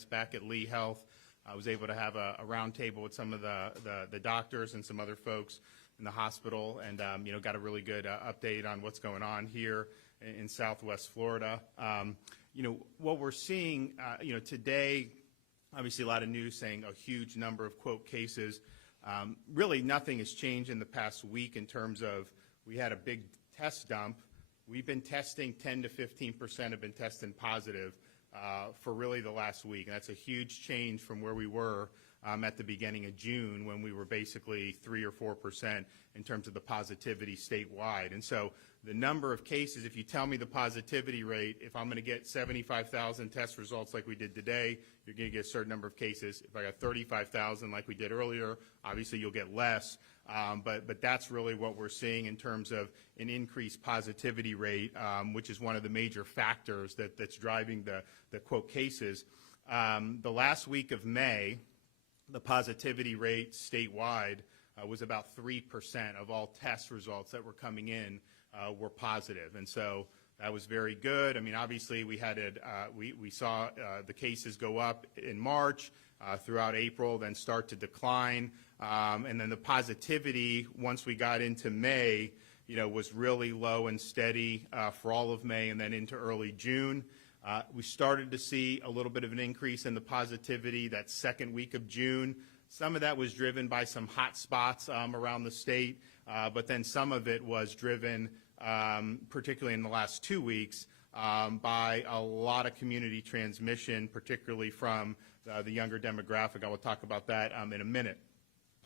us back at Lee Health. I was able to have a roundtable with some of the doctors and some other folks in the hospital, and got a really good update on what's going on here in Southwest Florida. What we're seeing, today, obviously a lot of news saying a huge number of, quote, cases. Really nothing has changed in the past week in terms of we had a big test dump. We've been testing 10 to 15% have been testing positive for really the last week. And that's a huge change from where we were at the beginning of June, when we were basically 3 or 4% in terms of the positivity statewide. And so the number of cases, if you tell me the positivity rate, if I'm going to get 75,000 test results like we did today, you're going to get a certain number of cases. If I got 35,000 like we did earlier, obviously you'll get less. But that's really what we're seeing in terms of an increased positivity rate, which is one of the major factors that's driving the quote cases. The last week of May, the positivity rate statewide was about 3% of all test results that were coming in were positive, and so that was very good. I mean, obviously we saw the cases go up in March, throughout April, then start to decline, and then the positivity once we got into May, was really low and steady for all of May and then into early June. We started to see a little bit of an increase in the positivity that second week of June. Some of that was driven by some hot spots around the state, but then some of it was driven, particularly in the last 2 weeks, by a lot of community transmission, particularly from the younger demographic. I will talk about that in a minute.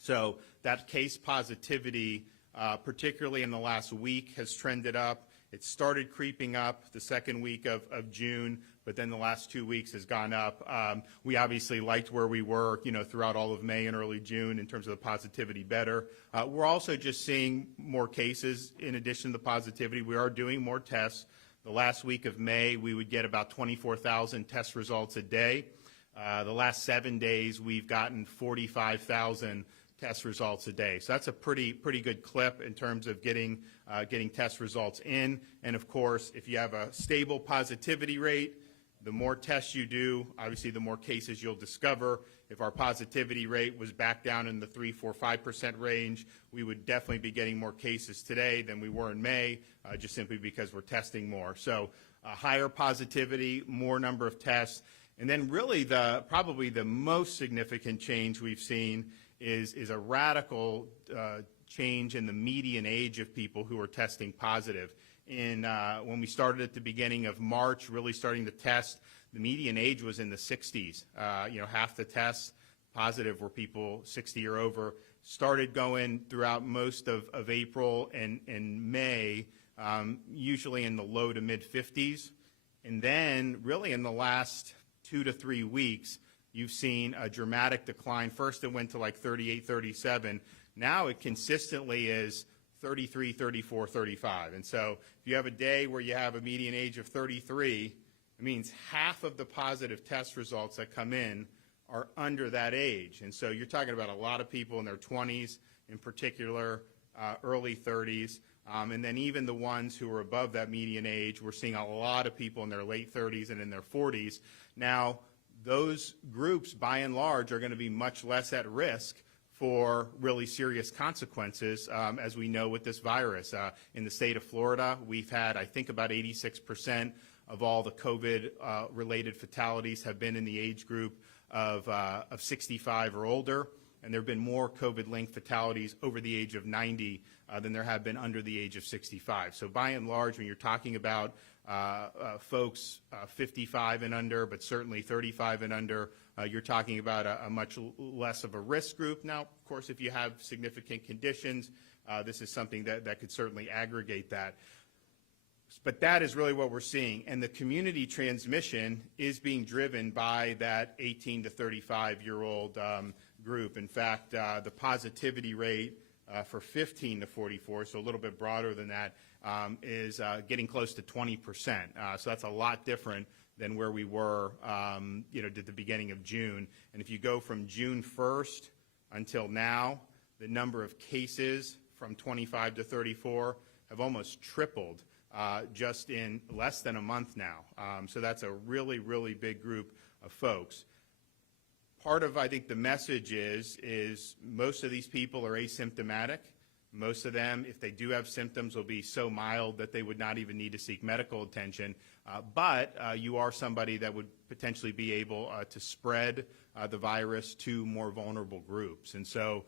So that case positivity, particularly in the last week, has trended up. It started creeping up the second week of June, but then the last 2 weeks has gone up. We obviously liked where we were, throughout all of May and early June in terms of the positivity better. We're also just seeing more cases in addition to the positivity. We are doing more tests. The last week of May, we would get about 24,000 test results a day. The last 7 days, we've gotten 45,000 test results a day. So that's a pretty good clip in terms of getting test results in. And of course, if you have a stable positivity rate, the more tests you do, obviously the more cases you'll discover. If our positivity rate was back down in the 3, 4, 5% range, we would definitely be getting more cases today than we were in May, just simply because we're testing more. So higher positivity, more number of tests. And then really probably the most significant change we've seen is a radical change in the median age of people who are testing positive. When we started at the beginning of March, really starting to test, the median age was in the 60s. Half the tests positive were people 60 or over. Started going throughout most of April and May, usually in the low to mid 50s. And then really in the last 2 to 3 weeks, you've seen a dramatic decline. First it went to like 38, 37. Now it consistently is 33, 34, 35. And so if you have a day where you have a median age of 33, it means half of the positive test results that come in are under that age. And so you're talking about a lot of people in their 20s, in particular, early 30s. And then even the ones who are above that median age, we're seeing a lot of people in their late 30s and in their 40s. Now, those groups, by and large, are going to be much less at risk for really serious consequences, as we know with this virus. In the state of Florida, we've had, I think, about 86% of all the COVID-related fatalities have been in the age group of 65 or older, and there have been more COVID-linked fatalities over the age of 90 than there have been under the age of 65. So by and large, when you're talking about folks 55 and under, but certainly 35 and under, you're talking about a much less of a risk group. Now, of course, if you have significant conditions, this is something that could certainly aggregate that. But that is really what we're seeing. And the community transmission is being driven by that 18 to 35-year-old group. In fact, the positivity rate for 15 to 44, so a little bit broader than that, is getting close to 20%. So that's a lot different than where we were, at the beginning of June. And if you go from June 1st until now, the number of cases from 25 to 34 have almost tripled just in less than a month now. So that's a really, really big group of folks. part of, I think, the message is most of these people are asymptomatic. Most of them, if they do have symptoms, will be so mild that they would not even need to seek medical attention. But you are somebody that would potentially be able to spread the virus to more vulnerable groups. And so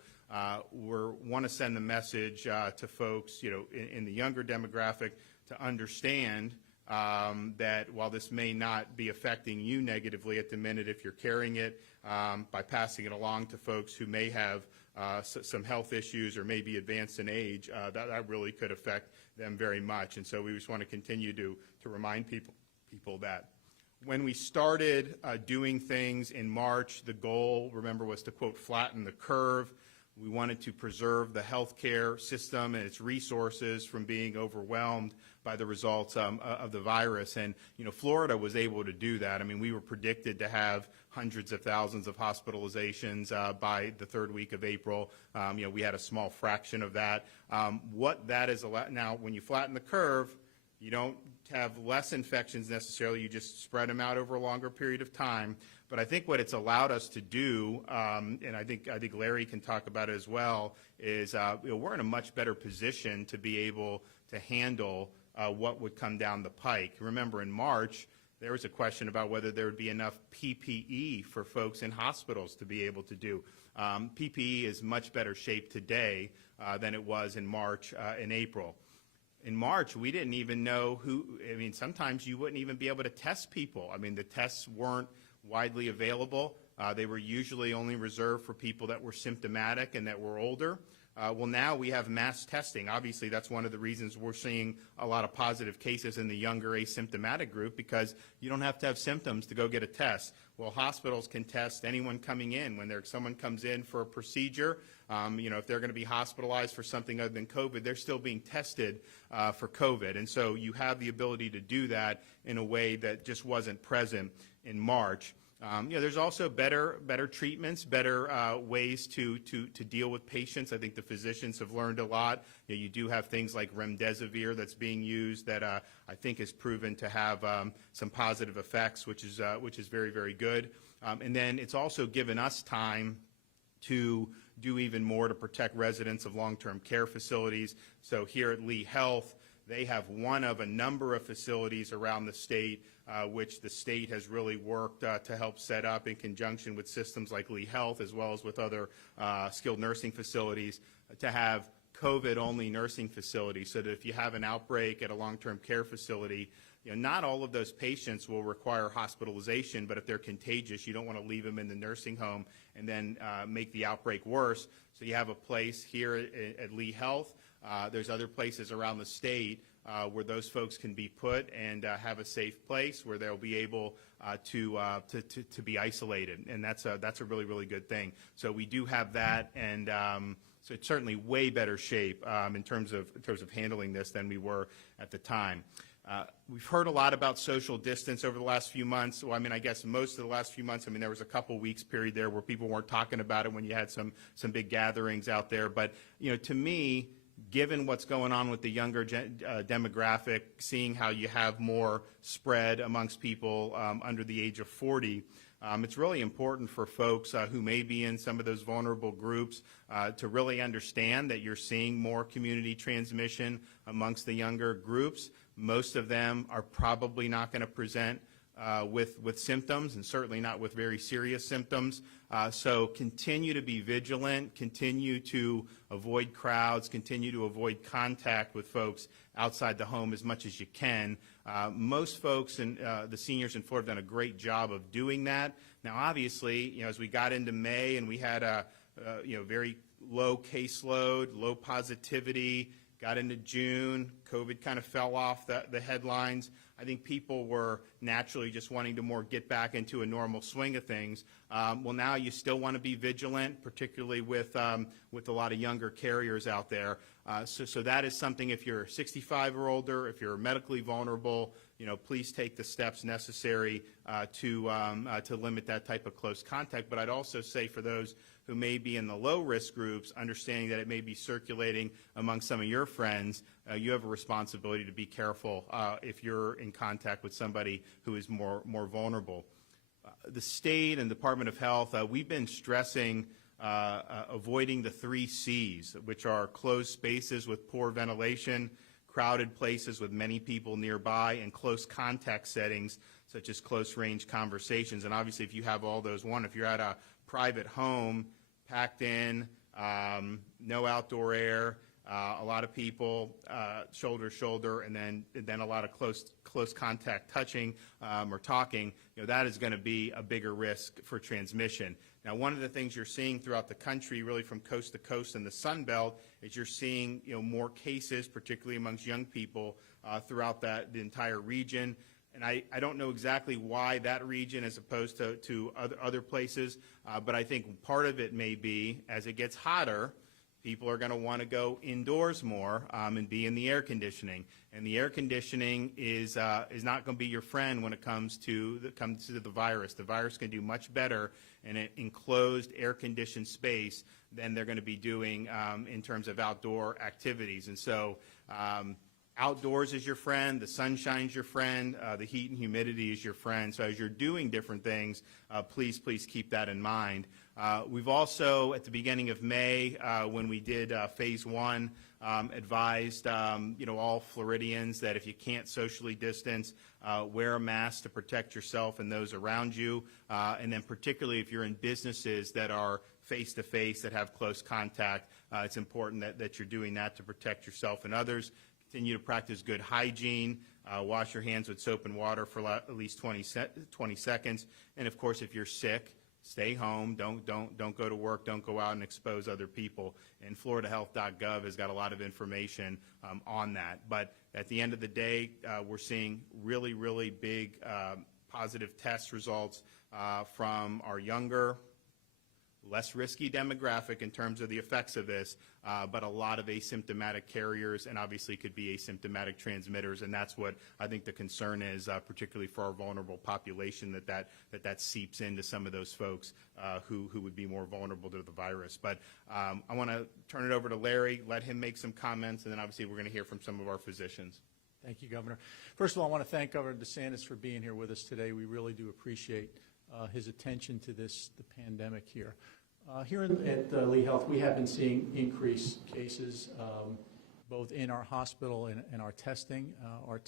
we want to send the message to folks, in the younger demographic to understand that while this may not be affecting you negatively at the minute if you're carrying it, by passing it along to folks who may have some health issues or may be advanced in age, that really could affect them very much. And so we just want to continue to remind people that. When we started doing things in March, the goal, remember, was to, quote, flatten the curve. We wanted to preserve the healthcare system and its resources from being overwhelmed by the results of the virus. And, Florida was able to do that. I mean, we were predicted to have hundreds of thousands of hospitalizations by the third week of April. We had a small fraction of that. What that is now, when you flatten the curve, you don't have less infections necessarily. You just spread them out over a longer period of time. But I think what it's allowed us to do, and I think Larry can talk about it as well, is we're in a much better position to be able to handle what would come down the pike. Remember, in March, there was a question about whether there would be enough PPE for folks in hospitals to be able to do. PPE is much better shape today than it was in March and April. In March, we didn't even know sometimes you wouldn't even be able to test people. The tests weren't widely available. They were usually only reserved for people that were symptomatic and that were older. Well, now we have mass testing. Obviously, that's one of the reasons we're seeing a lot of positive cases in the younger asymptomatic group, because you don't have to have symptoms to go get a test. Well, hospitals can test anyone coming in. When someone comes in for a procedure, if they're going to be hospitalized for something other than COVID, they're still being tested for COVID. And so you have the ability to do that in a way that just wasn't present in March. There's also better treatments, better ways to deal with patients. I think the physicians have learned a lot. You do have things like remdesivir that's being used that I think is proven to have some positive effects, which is very, very good. And then it's also given us time to do even more to protect residents of long-term care facilities. So here at Lee Health, they have one of a number of facilities around the state which the state has really worked to help set up in conjunction with systems like Lee Health, as well as with other skilled nursing facilities, to have COVID-only nursing facilities, so that if you have an outbreak at a long-term care facility, not all of those patients will require hospitalization, but if they're contagious, you don't want to leave them in the nursing home and then make the outbreak worse. So you have a place here at Lee Health. There's other places around the state where those folks can be put and have a safe place where they'll be able to be isolated, and that's a really, really good thing. So we do have that, and so it's certainly way better shape in terms of handling this than we were at the time. We've heard a lot about social distance over the last few months. Well, I guess most of the last few months. There was a couple weeks period there where people weren't talking about it when you had some big gatherings out there. But to me, given what's going on with the younger demographic, seeing how you have more spread amongst people under the age of 40, it's really important for folks who may be in some of those vulnerable groups to really understand that you're seeing more community transmission amongst the younger groups. Most of them are probably not going to present with symptoms, and certainly not with very serious symptoms. So continue to be vigilant, continue to avoid crowds, continue to avoid contact with folks outside the home as much as you can. Most folks and the seniors in Florida have done a great job of doing that. Now, obviously, as we got into May and we had a very low caseload, low positivity, got into June, COVID kind of fell off the headlines. I think people were naturally just wanting to more get back into a normal swing of things. Well, now you still want to be vigilant, particularly with a lot of younger carriers out there. So that is something, if you're 65 or older, if you're medically vulnerable, please take the steps necessary to limit that type of close contact. But I'd also say for those who may be in the low-risk groups, understanding that it may be circulating among some of your friends, you have a responsibility to be careful if you're in contact with somebody who is more vulnerable. the state and Department of Health, we've been stressing avoiding the 3 C's, which are closed spaces with poor ventilation, crowded places with many people nearby, and close contact settings such as close-range conversations. And obviously, if you have all those, if you're at a private home, packed in, no outdoor air, a lot of people shoulder to shoulder, and then a lot of close contact touching or talking, that is going to be a bigger risk for transmission. Now, one of the things you're seeing throughout the country, really from coast to coast in the Sun Belt, is you're seeing more cases, particularly amongst young people, throughout the entire region. And I don't know exactly why that region as opposed to other places, but I think part of it may be as it gets hotter, people are going to want to go indoors more and be in the air conditioning. And the air conditioning is not going to be your friend when it comes to the virus. The virus can do much better in an enclosed, air-conditioned space than they're going to be doing in terms of outdoor activities. And so outdoors is your friend, the sunshine's your friend, the heat and humidity is your friend. So as you're doing different things, please keep that in mind. We've also, at the beginning of May, when we did phase 1, advised all Floridians that if you can't socially distance, wear a mask to protect yourself and those around you, and then particularly if you're in businesses that are face-to-face, that have close contact, it's important that you're doing that to protect yourself and others. Continue to practice good hygiene. Wash your hands with soap and water for at least 20 seconds. And of course, if you're sick, stay home. Don't go to work. Don't go out and expose other people. And FloridaHealth.gov has got a lot of information on that. But at the end of the day, we're seeing really, really big positive test results from our younger, less risky demographic in terms of the effects of this, but a lot of asymptomatic carriers and obviously could be asymptomatic transmitters, and that's what I think the concern is, particularly for our vulnerable population, that seeps into some of those folks who would be more vulnerable to the virus. But I want to turn it over to Larry, let him make some comments, and then obviously we're going to hear from some of our physicians. Thank you, Governor. First of all, I want to thank Governor DeSantis for being here with us today. We really do appreciate his attention to the pandemic here. Here at Lee Health, we have been seeing increased cases both in our hospital and our testing. Our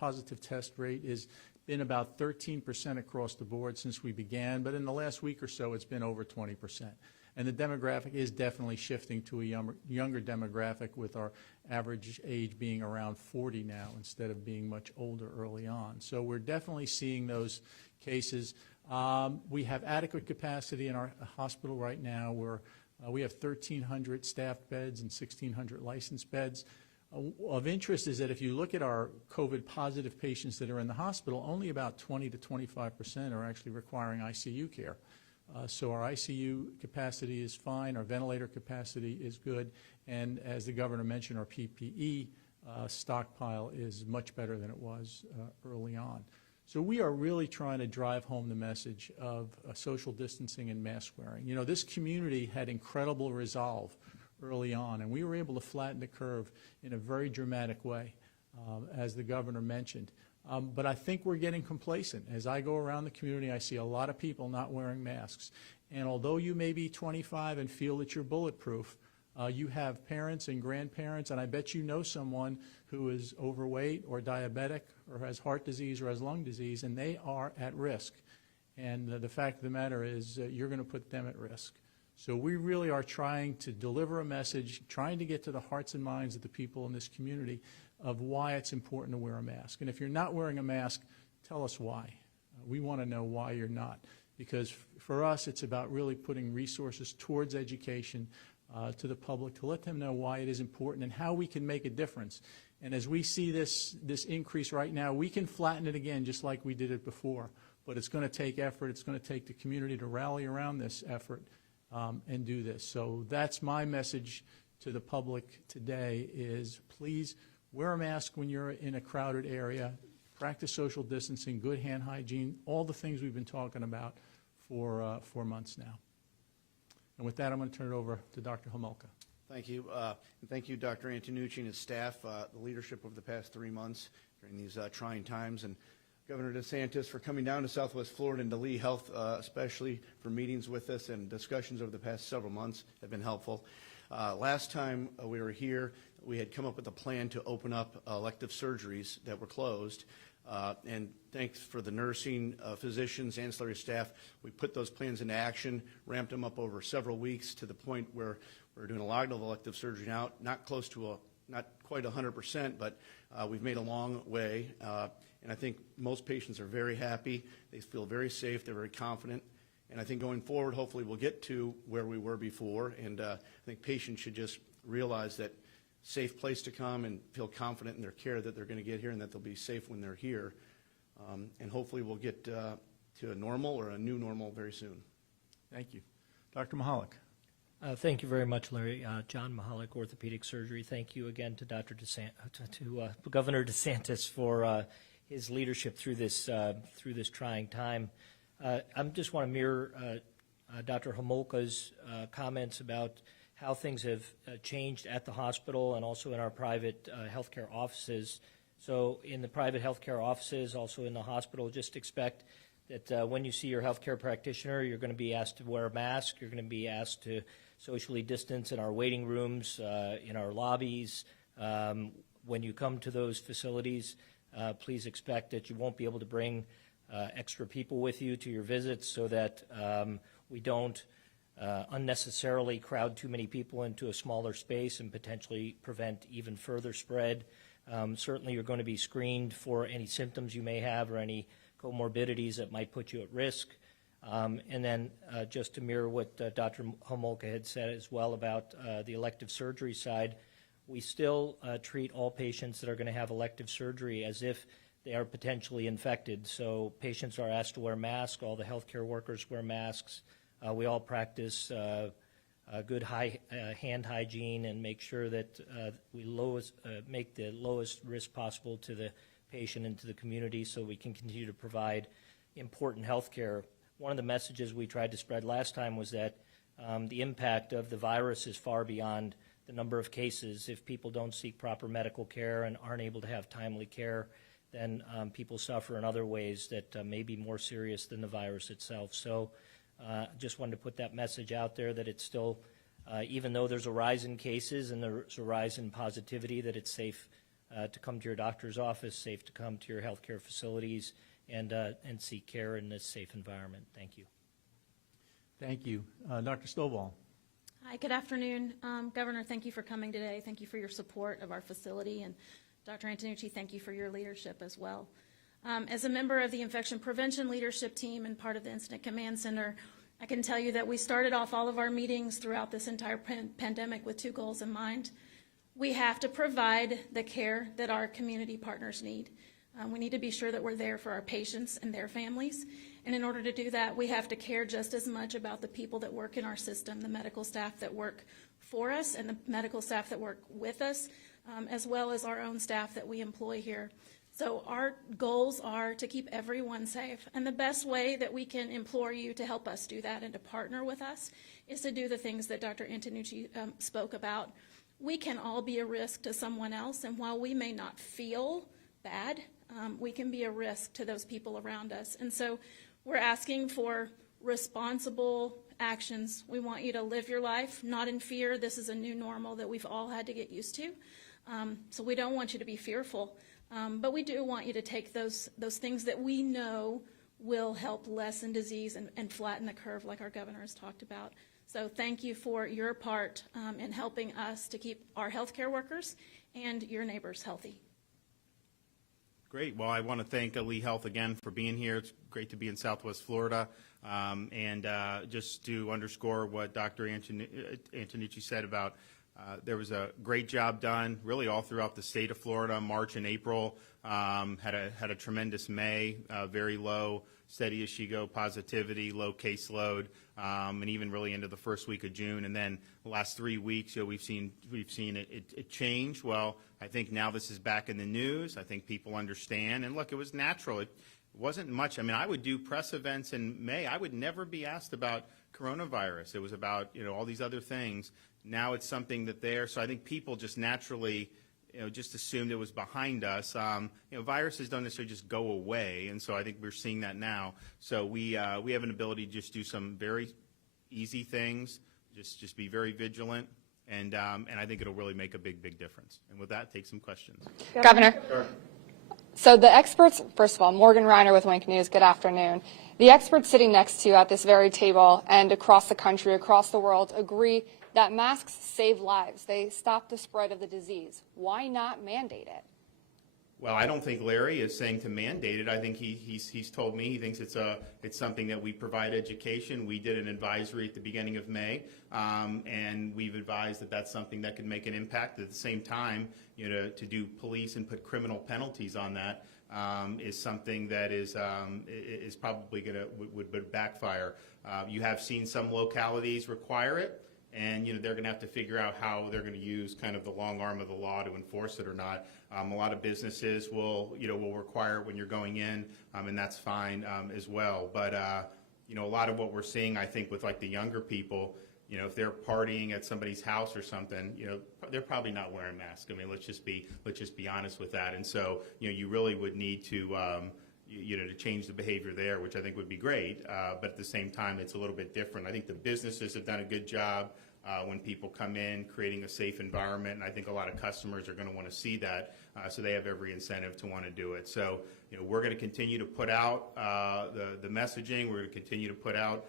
positive test rate has been about 13% across the board since we began, but in the last week or so, it's been over 20%. And the demographic is definitely shifting to a younger demographic, with our average age being around 40 now instead of being much older early on. So we're definitely seeing those cases. We have adequate capacity in our hospital right now, where we have 1,300 staffed beds and 1,600 licensed beds. Of interest is that if you look at our COVID positive patients that are in the hospital, only about 20 to 25% are actually requiring ICU care. So our ICU capacity is fine, our ventilator capacity is good, and as the Governor mentioned, our PPE stockpile is much better than it was early on. So we are really trying to drive home the message of social distancing and mask wearing. You know, this community had incredible resolve early on, and we were able to flatten the curve in a very dramatic way, as the Governor mentioned. But I think we're getting complacent. As I go around the community, I see a lot of people not wearing masks. And although you may be 25 and feel that you're bulletproof, you have parents and grandparents, and I bet you know someone who is overweight or diabetic or has heart disease or has lung disease, and they are at risk. And the fact of the matter is you're going to put them at risk. So we really are trying to deliver a message, trying to get to the hearts and minds of the people in this community of why it's important to wear a mask. And if you're not wearing a mask, tell us why. We want to know why you're not. Because for us, it's about really putting resources towards education to the public, to let them know why it is important and how we can make a difference. And as we see this increase right now, we can flatten it again just like we did it before. But it's going to take effort. It's going to take the community to rally around this effort and do this. So that's my message to the public today is please wear a mask when you're in a crowded area, practice social distancing, good hand hygiene, all the things we've been talking about for 4 months now. And with that, I'm going to turn it over to Dr. Homolka. Thank you. And thank you, Dr. Antonucci and his staff, the leadership over the past 3 months during these trying times. And Governor DeSantis for coming down to Southwest Florida and to Lee Health, especially for meetings with us, and discussions over the past several months have been helpful. Last time we were here, we had come up with a plan to open up elective surgeries that were closed. And thanks for the nursing, physicians, ancillary staff. We put those plans into action, ramped them up over several weeks to the point where we're doing a lot of elective surgery now, not quite 100%, but we've made a long way. And I think most patients are very happy. They feel very safe. They're very confident. And I think going forward, hopefully we'll get to where we were before. And I think patients should just realize that safe place to come and feel confident in their care that they're going to get here and that they'll be safe when they're here. And hopefully we'll get to a normal or a new normal very soon. Thank you. Dr. Maholic. Thank you very much, Larry. John Maholic, orthopedic surgery. Thank you again to Governor DeSantis for his leadership through this trying time. I just want to mirror Dr. Homolka's comments about how things have changed at the hospital and also in our private healthcare offices. So in the private healthcare offices, also in the hospital, just expect that when you see your healthcare practitioner, you're going to be asked to wear a mask. You're going to be asked to socially distance in our waiting rooms, in our lobbies. When you come to those facilities, please expect that you won't be able to bring extra people with you to your visits so that we don't unnecessarily crowd too many people into a smaller space and potentially prevent even further spread. Certainly you're going to be screened for any symptoms you may have or any comorbidities that might put you at risk. And then just to mirror what Dr. Homolka had said as well about the elective surgery side, we still treat all patients that are going to have elective surgery as if they are potentially infected. So patients are asked to wear masks. All the healthcare workers wear masks. We all practice good hand hygiene and make sure that we make the lowest risk possible to the patient and to the community so we can continue to provide important health care. One of the messages we tried to spread last time was that the impact of the virus is far beyond the number of cases. If people don't seek proper medical care and aren't able to have timely care, then people suffer in other ways that may be more serious than the virus itself. So just wanted to put that message out there that it's still, even though there's a rise in cases and there's a rise in positivity, that it's safe to come to your doctor's office, safe to come to your healthcare facilities, and seek care in this safe environment. Thank you. Thank you. Dr. Stovall. Hi, good afternoon. Governor, thank you for coming today. Thank you for your support of our facility. And Dr. Antonucci, thank you for your leadership as well. As a member of the infection prevention leadership team and part of the Incident Command Center, I can tell you that we started off all of our meetings throughout this entire pandemic with two goals in mind. We have to provide the care that our community partners need. We need to be sure that we're there for our patients and their families. And in order to do that, we have to care just as much about the people that work in our system, the medical staff that work for us and the medical staff that work with us, as well as our own staff that we employ here. So our goals are to keep everyone safe. And the best way that we can implore you to help us do that and to partner with us is to do the things that Dr. Antonucci spoke about. We can all be a risk to someone else, and while we may not feel bad, we can be a risk to those people around us. And so we're asking for responsible actions. We want you to live your life, not in fear. This is a new normal that we've all had to get used to. So we don't want you to be fearful. But we do want you to take those things that we know will help lessen disease and flatten the curve like our governor has talked about. So thank you for your part in helping us to keep our healthcare workers and your neighbors healthy. Great. Well, I want to thank Lee Health again for being here. It's great to be in Southwest Florida. And just to underscore what Dr. Antonucci said about there was a great job done really all throughout the state of Florida. March and April had a tremendous May, very low, steady as she go positivity, low caseload, and even really into the first week of June. And then the last 3 weeks, we've seen it change. Well, I think now this is back in the news. I think people understand. And look, it was natural. It wasn't much. I mean, I would do press events in May. I would never be asked about coronavirus. It was about all these other things. Now it's something that so I think people just naturally, just assumed it was behind us. Viruses don't necessarily just go away, and so I think we're seeing that now. So we have an ability to just do some very easy things, just be very vigilant, and I think it'll really make a big difference. And with that, take some questions. Governor. Sure. So the experts, first of all, Morgan Reiner with Wink News, good afternoon. The experts sitting next to you at this very table and across the country, across the world, agree that masks save lives. They stop the spread of the disease. Why not mandate it? Well, I don't think Larry is saying to mandate it. I think he's told me he thinks it's something that we provide education. We did an advisory at the beginning of May, and we've advised that that's something that could make an impact. At the same time, to do police and put criminal penalties on that is something that is probably would backfire. You have seen some localities require it. And they're going to have to figure out how they're going to use kind of the long arm of the law to enforce it or not. A lot of businesses will require it when you're going in, and that's fine as well. But a lot of what we're seeing, I think, with like the younger people, if they're partying at somebody's house or something, they're probably not wearing masks. I mean, let's just be honest with that. And so you really would need to to change the behavior there, which I think would be great, but at the same time, it's a little bit different. I think the businesses have done a good job when people come in, creating a safe environment, and I think a lot of customers are going to want to see that, so they have every incentive to want to do it. So, we're going to continue to put out the messaging, we're going to continue to put out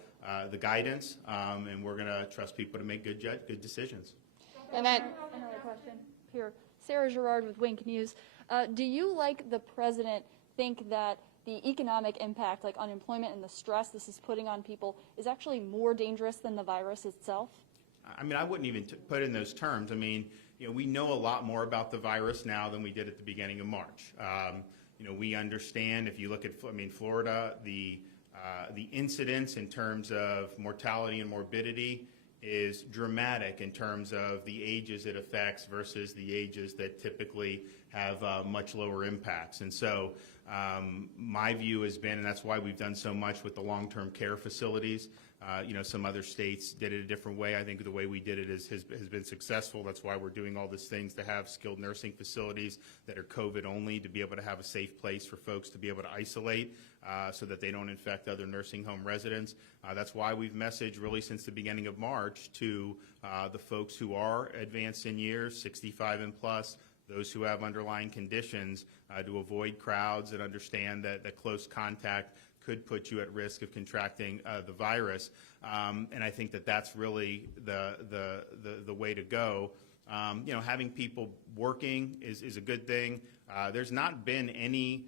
the guidance, and we're going to trust people to make good decisions. And then, another question here. Sarah Gerard with Wink News. Do you, like the president, think that the economic impact, like unemployment and the stress this is putting on people, is actually more dangerous than the virus itself? I mean, I wouldn't even put it in those terms. I mean, we know a lot more about the virus now than we did at the beginning of March. We understand, if you look at, Florida, the incidence in terms of mortality and morbidity is dramatic in terms of the ages it affects versus the ages that typically have much lower impacts. And so my view has been, and that's why we've done so much with the long-term care facilities. Some other states did it a different way. I think the way we did it has been successful. That's why we're doing all these things to have skilled nursing facilities that are COVID only, to be able to have a safe place for folks to be able to isolate so that they don't infect other nursing home residents. That's why we've messaged really since the beginning of March to the folks who are advanced in years, 65 and plus, those who have underlying conditions, to avoid crowds and understand that close contact could put you at risk of contracting the virus. And I think that's really the way to go. Having people working is a good thing. There's not been any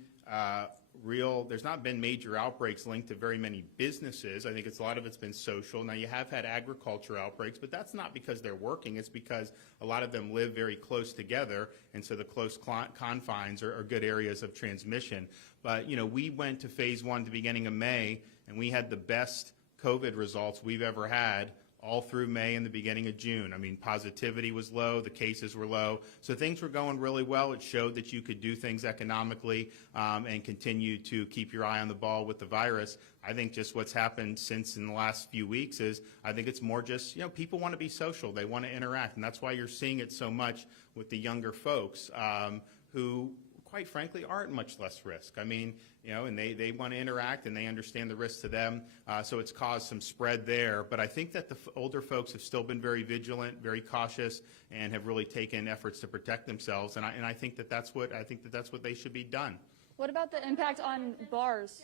there's not been major outbreaks linked to very many businesses. I think a lot of it's been social. Now, you have had agriculture outbreaks, but that's not because they're working. It's because a lot of them live very close together, and so the close confines are good areas of transmission. But, we went to phase 1 at the beginning of May, and we had the best COVID results we've ever had all through May and the beginning of June. I mean, positivity was low, the cases were low, so things were going really well. It showed that you could do things economically and continue to keep your eye on the ball with the virus. I think just what's happened since in the last few weeks is I think it's more just, people want to be social, they want to interact, and that's why you're seeing it so much with the younger folks who, quite frankly, are at much less risk. I mean, and they want to interact and they understand the risks to them, so it's caused some spread there. But I think that the older folks have still been very vigilant, very cautious, and have really taken efforts to protect themselves. And I think that's what they should be done. What about the impact on bars?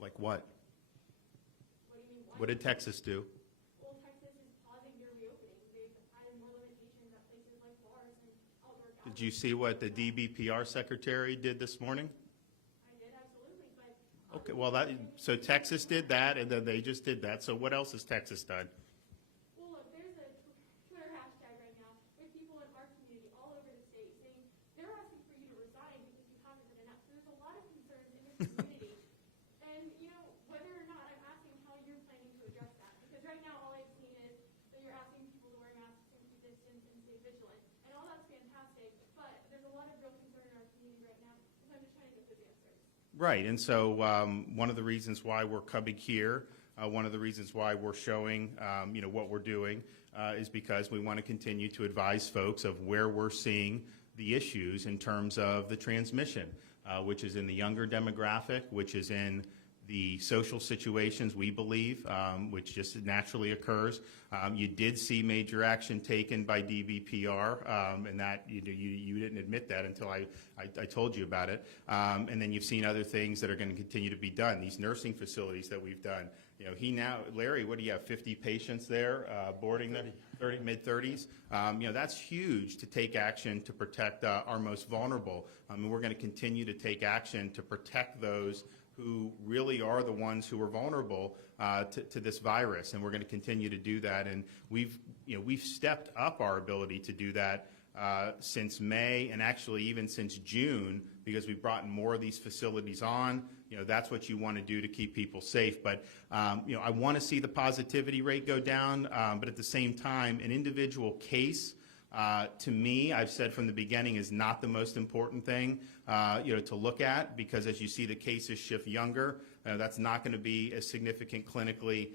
Like what? What did Texas do? Well, Texas is pausing their reopening. They've added more limitations at places like bars and outdoor gatherings. Did you see what the DBPR secretary did this morning? I did, absolutely. But Okay, well, so Texas did that, and then they just did that. So what else has Texas done? well, look, there's a Twitter hashtag right now with people in our community all over the state saying they're asking for you to resign because you haven't done enough. So there's a lot of concern Right, and so one of the reasons why we're coming here, one of the reasons why we're showing, what we're doing is because we want to continue to advise folks of where we're seeing the issues in terms of the transmission, which is in the younger demographic, which is in the social situations, we believe, which just naturally occurs. You did see major action taken by DBPR, and that you didn't admit that until I told you about it. And then you've seen other things that are going to continue to be done. These nursing facilities that we've done. Larry, what do you have? 50 patients there boarding there, mid-30s. That's huge to take action to protect our most vulnerable. And we're going to continue to take action to protect those who really are the ones who are vulnerable to this virus, and we're going to continue to do that. And we've stepped up our ability to do that since May, and actually even since June, because we've brought more of these facilities on. That's what you want to do to keep people safe. But I want to see the positivity rate go down, but at the same time, an individual case, to me, I've said from the beginning, is not the most important thing, to look at, because as you see the cases shift younger, that's not going to be as significant clinically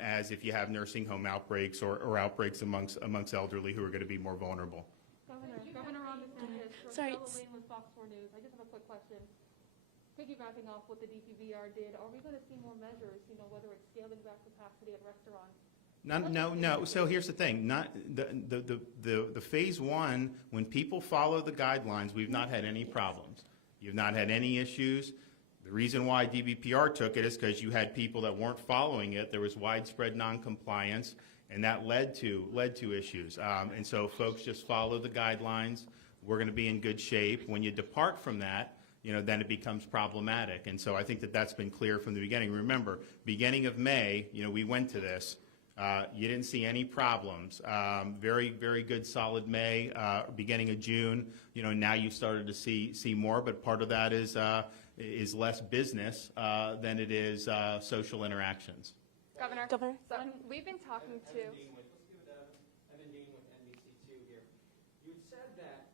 as if you have nursing home outbreaks or outbreaks amongst elderly who are going to be more vulnerable. Governor Ron DeSantis, Sorry. Lane with Fox 4 News. I just have a quick question. Piggybacking off what the DBPR did, are we going to see more measures, whether it's scaling back capacity at restaurants? No. So here's the thing. Not the phase one, when people follow the guidelines, we've not had any problems. You've not had any issues. The reason why DBPR took it is because you had people that weren't following it. There was widespread noncompliance, and that led to issues. And so folks just follow the guidelines. We're going to be in good shape. When you depart from that, then it becomes problematic. And so I think that's been clear from the beginning. Remember, beginning of May, we went to this. You didn't see any problems. Very, very good, solid May. Beginning of June, now you started to see more. But part of that is less business than it is social interactions. Governor. Governor. So we've been talking to. Evan Dean with NBC2 here. You've said that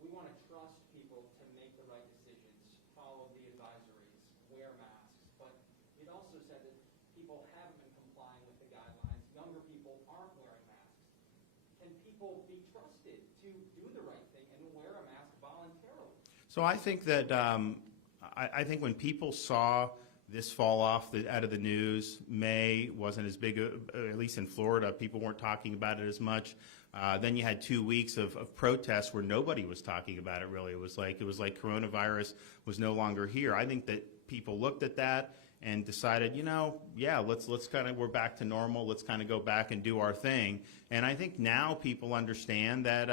we want to trust people to make the right decisions, follow the advisories, wear masks. But you'd also said that people haven't been complying with the guidelines. Younger people aren't wearing masks. Can people be trusted to do the right thing and wear a mask voluntarily? So I think that I think when people saw this fall off out of the news, May wasn't as big, at least in Florida, people weren't talking about it as much. Then you had 2 weeks of protests where nobody was talking about it really. It was like coronavirus was no longer here. I think that people looked at that and decided, let's kind of, we're back to normal. Let's kind of go back and do our thing. And I think now people understand that,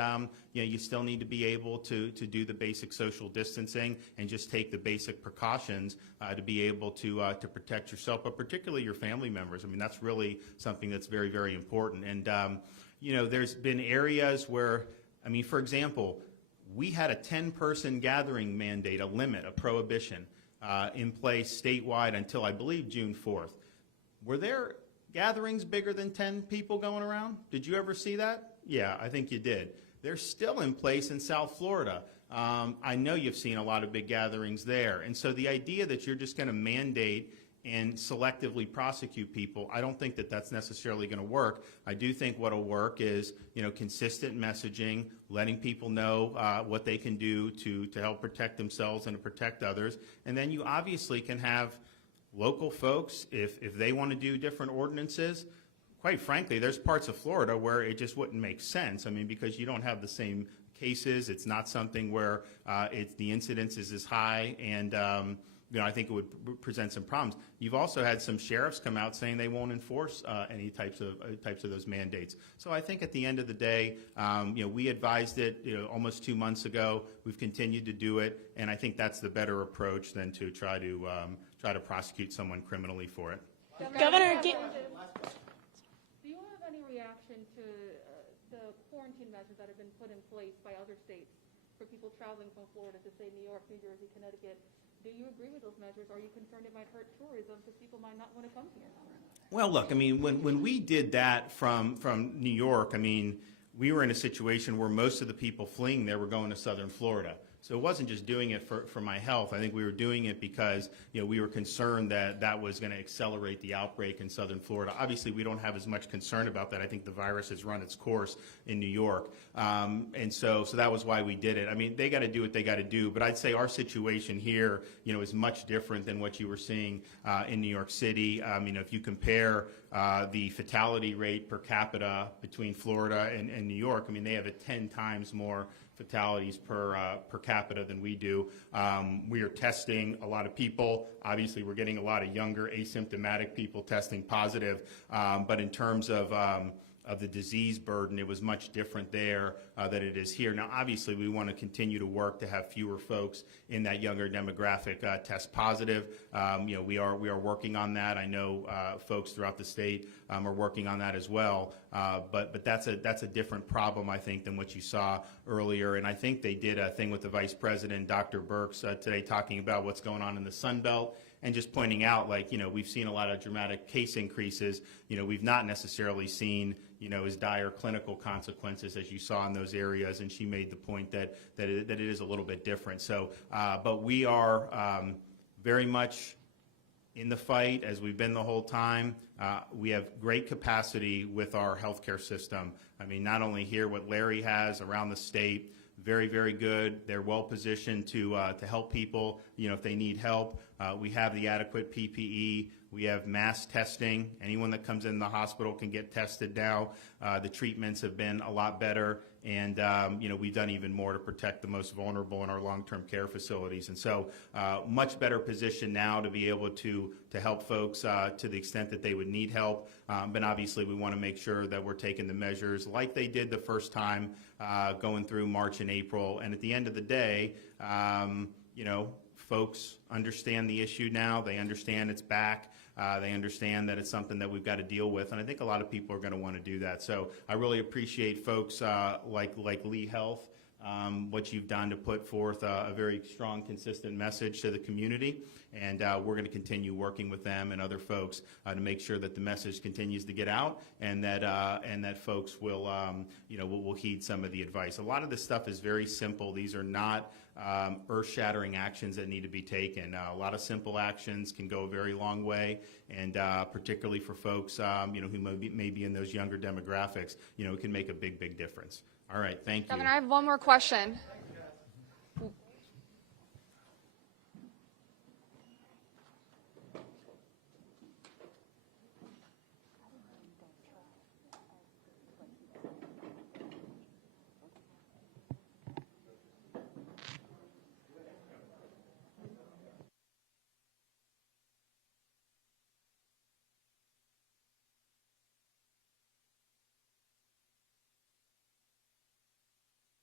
you still need to be able to do the basic social distancing and just take the basic precautions to be able to protect yourself, but particularly your family members. I mean, that's really something that's very, very important. And, there's been areas where, for example, we had a 10-person gathering mandate, a limit, a prohibition, in place statewide until, I believe, June 4th. Were there gatherings bigger than 10 people going around? Did you ever see that? Yeah, I think you did. They're still in place in South Florida. I know you've seen a lot of big gatherings there. And so the idea that you're just going to mandate and selectively prosecute people, I don't think that that's necessarily going to work. I do think what will work is, consistent messaging, letting people know what they can do to help protect themselves and to protect others. And then you obviously can have local folks, if they want to do different ordinances. Quite frankly, there's parts of Florida where it just wouldn't make sense. Because you don't have the same cases. It's not something where the incidence is as high, and I think it would present some problems. You've also had some sheriffs come out saying they won't enforce any types of those mandates. So I think at the end of the day, we advised it almost 2 months ago. We've continued to do it, and I think that's the better approach than to try to prosecute someone criminally for it. Governor, Do you have any reaction to the quarantine measures that have been put in place by other states for people traveling from Florida to, say, New York, New Jersey, Connecticut? Do you agree with those measures? Are you concerned it might hurt tourism because people might not want to come here? Well, look, when we did that from New York, we were in a situation where most of the people fleeing there were going to southern Florida. So it wasn't just doing it for my health. I think we were doing it because, we were concerned that that was going to accelerate the outbreak in southern Florida. Obviously, we don't have as much concern about that. I think the virus has run its course in New York. And so that was why we did it. I mean, they got to do what they got to do. But I'd say our situation here, is much different than what you were seeing in New York City. If you compare the fatality rate per capita between Florida and New York, they have 10 times more fatalities per capita than we do. We are testing a lot of people. Obviously, we're getting a lot of younger asymptomatic people testing positive. But in terms of the disease burden, it was much different there than it is here. Now, obviously, we want to continue to work to have fewer folks in that younger demographic test positive. We are working on that. I know folks throughout the state are working on that as well. But that's a different problem, I think, than what you saw earlier. And I think they did a thing with the Vice President, Dr. Birx, today, talking about what's going on in the Sun Belt. And just pointing out, we've seen a lot of dramatic case increases. We've not necessarily seen, as dire clinical consequences as you saw in those areas. And she made the point that it is a little bit different. So, but we are very much in the fight, as we've been the whole time. We have great capacity with our healthcare system. Not only here, what Larry has around the state, very, very good. They're well positioned to help people, if they need help. We have the adequate PPE. We have mass testing. Anyone that comes in the hospital can get tested now. The treatments have been a lot better. And, we've done even more to protect the most vulnerable in our long-term care facilities. And so much better position now to be able to help folks to the extent that they would need help. But obviously, we want to make sure that we're taking the measures like they did the first time going through March and April. And at the end of the day, folks understand the issue now. They understand it's back. They understand that it's something that we've got to deal with, and I think a lot of people are going to want to do that. So I really appreciate folks like Lee Health, what you've done to put forth a very strong, consistent message to the community, and we're going to continue working with them and other folks to make sure that the message continues to get out, and that folks will will heed some of the advice. A lot of this stuff is very simple. These are not earth-shattering actions that need to be taken. A lot of simple actions can go a very long way, and particularly for folks who may be in those younger demographics, it can make a big, big difference. All right, thank you. Governor, I have one more question.